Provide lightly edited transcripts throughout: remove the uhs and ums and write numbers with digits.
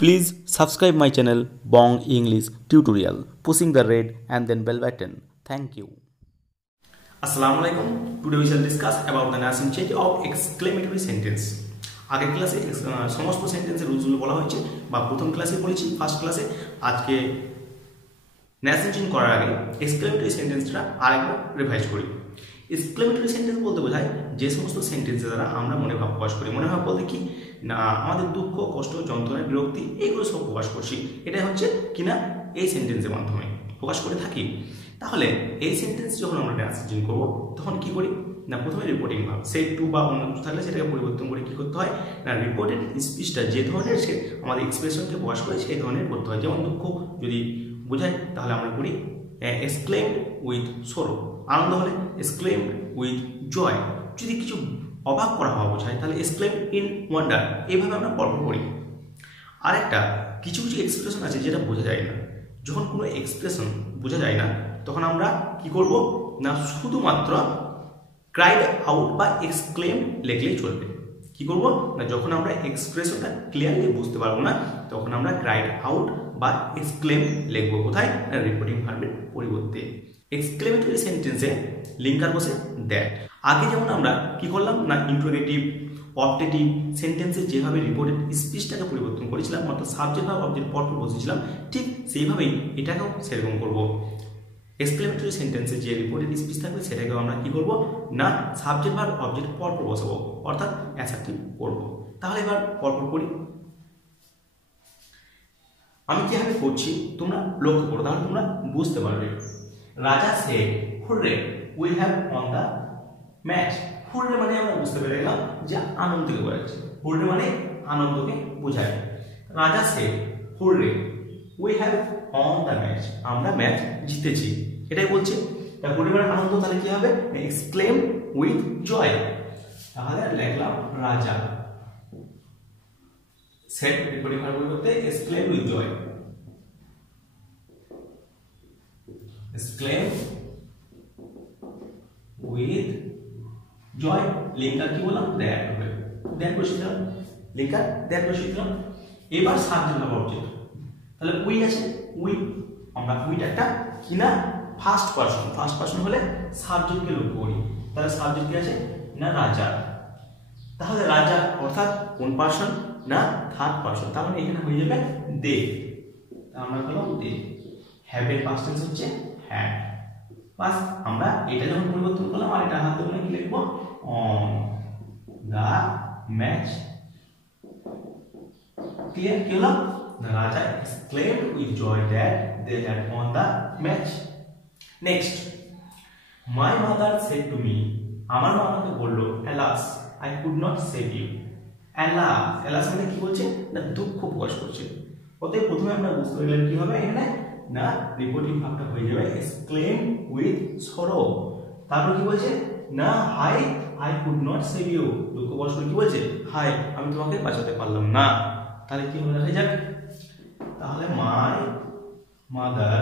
Please subscribe my channel Bong English Tutorial, pushing the red and then bell button. Thank you. Assalamu alaikum. Today we shall discuss about the narration change of exclamatory sentence. আগের ক্লাসে সমস্ত সেন্টেন্সের রুলসগুলো বলা হয়েছে বা প্রথম ক্লাসে বলেছি ফার্স্ট ক্লাসে। আজকে narration change করার আগে এক্সক্লেমেটরি সেন্টেন্সটা আরেকবার রিভাইজ করি। এক্সক্লেমেটরি সেন্টেন্স বলতে বোঝায় যে সমস্ত সেন্টেন্সের দ্বারা আমরা মনে ভাব প্রকাশ করি। মনে ভাব বলতে কি না আমাদের দুঃখ কষ্ট যন্ত্রণা বিরক্তি এগুলো সব প্রকাশ করছি, এটাই হচ্ছে কিনা এই সেন্টেন্সের মাধ্যমে প্রকাশ করে থাকি। তাহলে এই সেন্টেন্স যখন আমরা narration change করব তখন কি করি না প্রথমে রিপোর্টিং ভাব সেট টু বা অন্য কিছু থাকলে সেটাকে পরিবর্তন করে কি করতে হয় না রিপোর্টেড স্পিচটা যে ধরনের সে আমাদের এক্সপ্রেশনকে প্রকাশ করে সেই ধরনের করতে হয়। যেমন দুঃখ যদি বোঝায় তাহলে আমরা করি এক্সক্লেমড উইথ সরো, আনন্দ হলে এক্সক্লেমড উইথ জয়, যদি কিছু অবাক করা হওয়া বোঝায় তাহলে এক্সক্লেমড ইন ওয়ান্ডার। এইভাবে আমরা পরপর করি। আরেকটা কিছু কিছু এক্সপ্রেশন আছে যেটা বোঝা যায় না। যখন কোনো এক্সপ্রেশন বোঝা যায় না তখন আমরা কি করব না শুধুমাত্র ক্রাইড আউট বা এক্সক্লেম লিখলেই চলবে। কি করব না যখন আমরা এক্সপ্রেশনটা ক্লিয়ারলি বুঝতে পারবো না তখন আমরা ক্রাইড আউট বা এক্সক্লেম লিখব। কোথায় না রিপোর্টিং ভার্বের পরিবর্তে। এক্সক্লেমেটরি সেন্টেন্সে লিঙ্কার বসে দ্যাট। আগে যেমন আমরা কি করলাম না ইন্টারোগেটিভ অপটেটিভ সেন্টেন্সে যেভাবে রিপোর্টেড স্পিচটাকে পরিবর্তন করেছিলাম অর্থাৎ সাবজেক্ট ভার্ব অবজেক্ট পরপর বসেছিলাম, ঠিক সেইভাবেই এটাকেও সেরকম করব। এক্সক্লেমেটরি সেন্টেন্সে যে রিপোর্টেড স্পিচ থাকবে সেটাকেও আমরা কি করব না সাবজেক্ট ভার্ব অবজেক্ট পরপর বসাবো অর্থাৎ অ্যাসার্টিভ করব। তাহলে এবার পরপর করি। আমি কিভাবে করছি তোমরা লক্ষ্য করো, তাহলে তোমরা বুঝতে পারবে। Raja said hurray we have won the match. Hurray মানে আমরা বুঝতে পেরে গেলাম যে আনন্দকে বোঝাচ্ছে। হুররে মানে আনন্দকে বোঝায়। Raja said hurray we have won the match, আমরা ম্যাচ জিতেছি এটাই বলছে। হুররে মানে আনন্দ, তাহলে কি হবে এক্সক্লেম উইথ জয়। তাহলে লিখলাম রাজা সেড রিপোর্টিং ভার্ব করতে exclaim with joy. Exclaim with joy linker কি বললাম দ্যাট হবে। দ্যাট বসিয়ে দিলাম, লিঙ্কার দ্যাট বসিয়ে দিলাম। এবার সাবজেক্ট ভার্ব অবজেক্ট। তাহলে উই আছে, উই আমরা উইটা একটা কি না ফার্স্ট পারসন। ফার্স্ট পারসন হলে সাবজেক্টকে লক্ষ্য করি। তাহলে সাবজেক্ট কি আছে না রাজা। তাহলে রাজা অর্থাৎ কোন পারসন না থার্ড পারসন, তার মানে এখানে হয়ে যাবে দে। আমরা বললাম দে। হ্যাভ এর পাস্ট টেন্স হচ্ছে হ্যাড। বাস আমরা এটা যখন পরিবর্তন করলাম আর এটা হাতে মনে কি লিখব অন দা ম্যাচ। ক্লিয়ার কি হলো না রাজা exclaimed with joy that they had won the match. Next, my mother said to me, আমার মা আমাকে বলল alas I could not save you. alas alas মানে কি বলছে না দুঃখ প্রকাশ করছে। অতএব প্রথমে আমরা বুঝতে পারলাম কি হবে এখানে না রিপোর্টিং ভাবটা হয়ে যাবে exclaim with sorrow। তারপর কি বলছে না high I could not save you, দুঃখ প্রকাশ করে কি বলছে হাই আমি তোমাকে বাঁচাতে পারলাম না। তাহলে কি হবে দেখা যাক। তাহলে my mother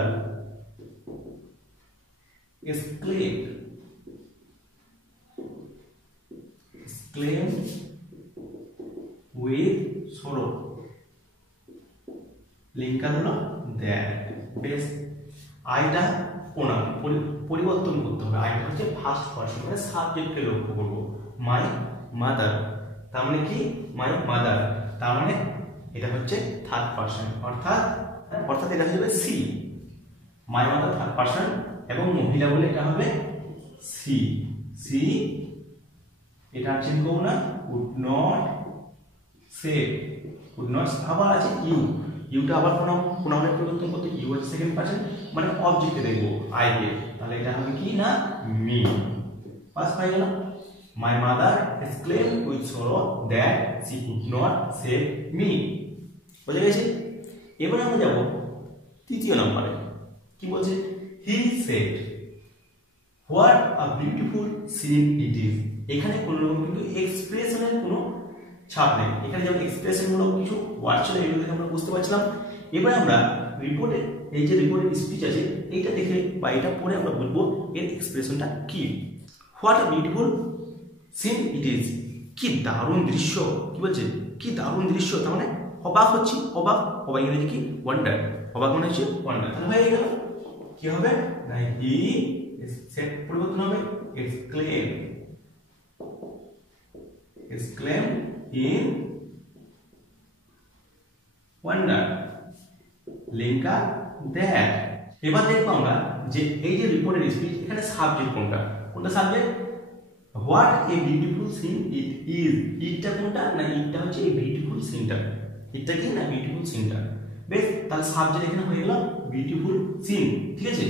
exclaimed with sorrow, linker হলো দ্যাট। বেশ আইটা প্রোনাউন পরিবর্তন করতে হবে। আইটা হচ্ছে ফার্স্ট পারসন মানে সাবজেক্টকে লক্ষ্য করব। মাই মাদার তার মানে কি মাই মাদার, তার মানে এটা হচ্ছে থার্ড পারসন অর্থাৎ এটা হয়ে যাবে she. My mother third person এবং মহিলা বলে এটা হবে সি। সি এটা চেঞ্জ করব না could not say. Could not আবার আছে ইউ। ইউটা আবার প্রোনাউনের পরিবর্তন করতে ইউ আছে সেকেন্ড পারসন মানে অবজেক্টে দেখব আই কে। তাহলে এটা হবে কি না মি। পাস পাই গেল। My mother exclaim with sorrow that she could not save me. বুঝে গেছে। এবার আমরা যাব তৃতীয় নম্বরে। কি বলছে he said what a beautiful scene it is. এখানে কোনো রকম কিন্তু এক্সপ্রেশনের কোনো ছাপ নেই। এখানে যেমন এক্সপ্রেশন মূলক কিছু ওয়ার্ড ছিল এগুলো দেখে আমরা বুঝতে পারছিলাম। এবার আমরা রিপোর্টে এই যে রিপোর্টেড স্পিচ আছে এইটা দেখে বা এটা পড়ে আমরা বুঝবো এর এক্সপ্রেশনটা কি। What a beautiful scene it is, কি দারুণ দৃশ্য। কি বলছে কি দারুণ দৃশ্য, তার মানে অবাক হচ্ছি, অবাক, অবাক ইংরেজি কি ওয়ান্ডার, অবাক মানে হচ্ছে ওয়ান্ডার। তাহলে হয়ে গেল কি হবে না হি সেট পরিবর্তন হবে exclaim, exclaim in wonder linker that. এবার দেখবো আমরা যে এই যে রিপোর্টের স্পিচ এখানে সাবজেক্ট কোনটা, কোনটা subject, what a beautiful scene it is, ইটটা কোনটা না ইটটা হচ্ছে এই বিউটিফুল সিনটা, ইটটা কি না বিউটিফুল সিনটা। বেশ, তাহলে সাবজেক্ট এখানে হয়ে গেল বিউটিফুল সিন, ঠিক আছে।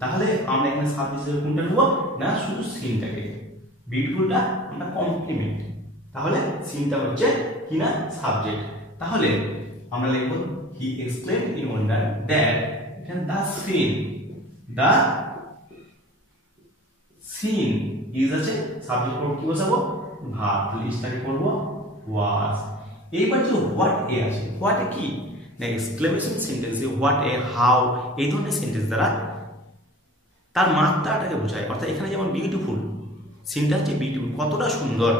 তাহলে আমরা এখানে সাবজেক্ট হিসেবে কোনটা নেব না শুধু সিনটাকে, বিউটিফুলটা আমরা কমপ্লিমেন্ট, তাহলে সিনটা হচ্ছে কি না সাবজেক্ট। তাহলে আমরা লিখব হি এক্সপ্লেইনড ইন ওয়ান্ডার দ্যাট এখানে দা সিন, দা সিন ইজ আছে সাবজেক্ট করব কি বসাবো ভার্ব, লিস্টটাকে করব ওয়াজ। এইবার যে হোয়াট এ আছে, হোয়াট এ কি না exclamation sentence, what A how এই ধরনের সেন্টেন্স দ্বারা তার মাত্রাটাকে বোঝায়। অর্থাৎ এখানে যেমন বিউটিফুল সিনটা হচ্ছে বিউটিফুল কতটা সুন্দর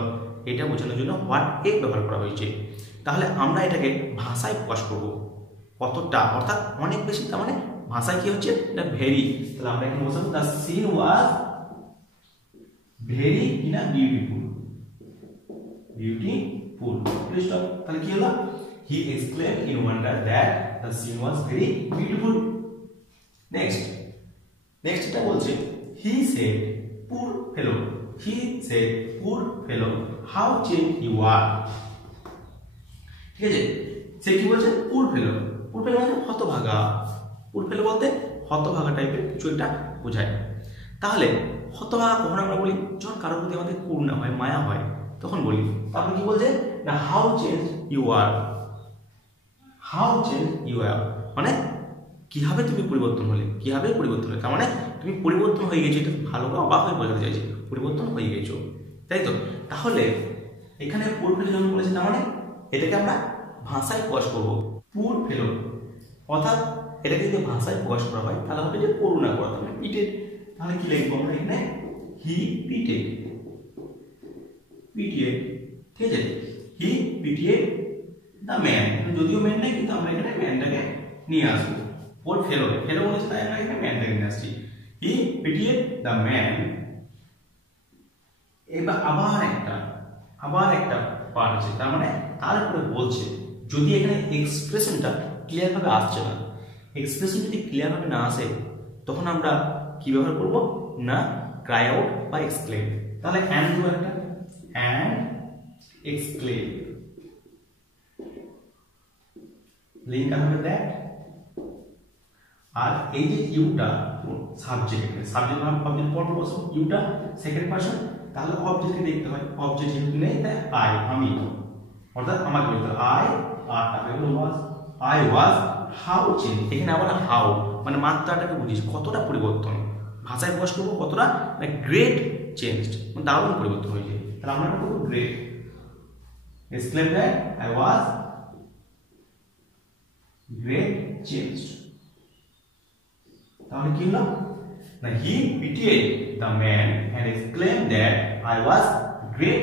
এটা বোঝানোর জন্য হোয়াট এ ব্যবহার করা হয়েছে। তাহলে আমরা এটাকে ভাষায় প্রকাশ করব কতটা, অর্থাৎ অনেক বেশি, তার মানে ভাষায় কি হচ্ছে এটা ভেরি। তাহলে আমরা এখানে বসাবো দ্য সিন ওয়াজ ভেরি কিনা বিউটিফুল, বিউটিফুল। তাহলে কি হলো he exclaimed in wonder that the scene was very beautiful. Next, next এটা বলছে he said poor fellow, he said poor fellow how change you are, ঠিক আছে। সে কি বলছে পুর ফেলো, পুর ফেলো মানে হতভাগা, পুর ফেলো বলতে হতভাগা টাইপের কিছু একটা বোঝায়। তাহলে হতভাগা কখন আমরা বলি যখন কারোর প্রতি আমাদের করুণা হয়, মায়া হয়, তখন বলি। তারপর কি বলছে না how change you are, how change you are মানে কিভাবে তুমি পরিবর্তন হলে, কিভাবে পরিবর্তন হলে, তার মানে তুমি পরিবর্তন হয়ে গেছো, এটা ভালো করে অবাক হয়ে বোঝাতে চাইছে পরিবর্তন হয়ে গেছো, তাই তো। তাহলে এখানে পুর ফেলো যখন বলেছে তার মানে এটাকে আমরা ভাষায় প্রকাশ করবো পুর ফেলো, অর্থাৎ এটাকে যদি ভাষায় প্রকাশ করা হয় তাহলে হবে যে করুণা করা, তাহলে পিটেড। তাহলে কি লিখবো আমরা এখানে হি পিটেড, পিটিএড, ঠিক আছে। হি পিটিএড দ্য ম্যান, যদিও ম্যান নাই কিন্তু আমরা এখানে ম্যানটাকে নিয়ে আসবো। ওর ফেলো, ফেলো বলেছে তাই আমরা এখানে ম্যানটাকে নিয়ে আসছি। হি পিটিএড দ্য ম্যান। এবার আবার একটা পার্ট আছে, তার মানে তারপরে বলছে যদি এখানে এক্সপ্রেশনটা ক্লিয়ার ভাবে আসছে না, এক্সপ্রেশন যদি ক্লিয়ার ভাবে না আসে তখন আমরা কি ব্যবহার করব না ক্রাই আউট বা এক্সক্লেম। তাহলে অ্যান্ড দেবো একটা, অ্যান্ড এক্সক্লেম, লিঙ্ক হবে দ্যাট। আর এই যে ইউটা সাবজেক্ট, সাবজেক্ট অবজেক্ট পর বসবো, ইউটা সেকেন্ড পারসন, তাহলে অবজেক্টকে দেখতে হয়, অবজেক্ট যেহেতু নেই তাই আই, আমি, অর্থাৎ আমাকে বলতে আই, আর তারপরে ওয়াজ, আই ওয়াজ হাউ চেঞ্জ। এখানে আবার হাউ মানে মাত্রাটাকে বুঝিস কতটা পরিবর্তন, ভাষায় প্রকাশ করবো কতটা না গ্রেট চেঞ্জ, মানে দারুণ পরিবর্তন হয়েছে। তাহলে আমরা করবো great, exclaim that I was great change. তাহলে কি হলো না he pitied the man and exclaimed that I was great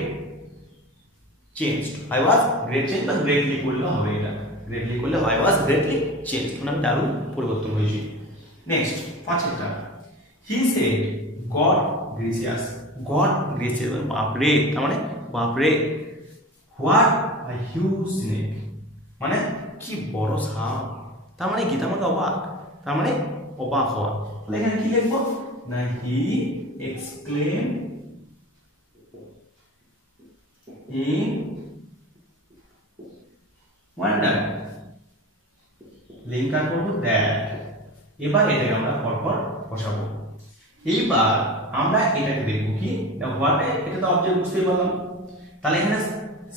changed, I was great change বা গ্রেটলি করলে হবে, এটা গ্রেটলি করলে আই ওয়াজ গ্রেটলি চেঞ্জ, মানে আমি দারুণ পরিবর্তন হয়েছি। নেক্সট পাঁচটা, he said god gracious, god gracious মানে বাপরে, তার মানে বাপরে। হোয়াট আ হিউজ স্নেক মানে কি বড় সাপ, তার মানে কি, তার মানে অবাক, তার মানে অবাক হওয়া। তাহলে এখানে কি লিখবো না হি এক্সক্লেম ইন ওয়ান্ডার, লিঙ্ক আর করবো দ্যাট। এবার এটাকে আমরা পরপর বসাবো। এইবার আমরা এটাকে দেখবো কি না হোয়াট, এটা তো অবজেক্ট বুঝতেই পারলাম। তাহলে এখানে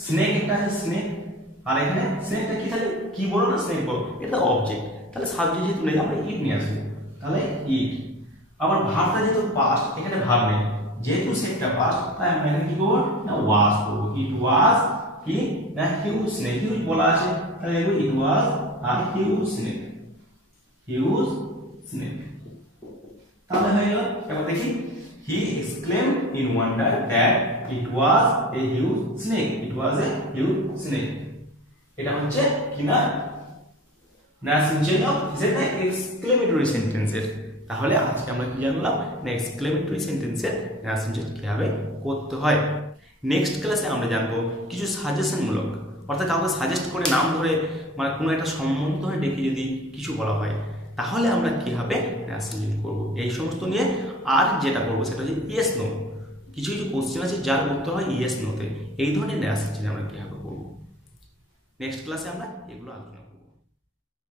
স্নেক একটা আছে, স্নেক, আর এখানে স্নেকটা কি থাকে কি বলো না স্নেক বলো, এটা অবজেক্ট। তাহলে সাবজেক্ট যেহেতু নেই আমরা ইট নিয়ে আসবো, তাহলে ইট। আবার ভার্বটা যেহেতু পাস্ট এখানে ভার্ব নেই, যেহেতু সেটটা পাস্ট তাই আমরা এখানে কি করবো না ওয়াজ করবো। ইট ওয়াজ কি না হিউজ স্নেক, হিউজ বলা আছে তাহলে লিখবো ইট ওয়াজ আর হিউজ স্নেক, হিউজ স্নেক। তাহলে হয়ে গেল। এবার দেখি he exclaimed in wonder that it was a huge snake, it was a huge snake. এটা হচ্ছে কিনা নারেশন চেইন অফ এক্সক্লেমেটরি সেন্টেন্সের। তাহলে আজকে আমরা কি জানলাম না এক্সক্লেমেটরি সেন্টেন্সের নারেশন চেইন কিভাবে করতে হয়। নেক্সট ক্লাসে আমরা জানবো কিছু সাজেশনমূলক, অর্থাৎ কাউকে সাজেস্ট করে নাম ধরে মানে কোনো একটা সম্বন্ধ ধরে ডেকে যদি কিছু বলা হয় তাহলে আমরা কিভাবে নারেশন চেইন করবো এই সমস্ত নিয়ে। আর যেটা করবো সেটা হচ্ছে ইয়েস নো, কিছু কিছু কোশ্চেন আছে যার উত্তর হয় ইয়েস নোতে, এই ধরনের নারেশন চেইন আমরা কিভাবে করবো। নেক্সট ক্লাসে আমরা এগুলো আলোচনা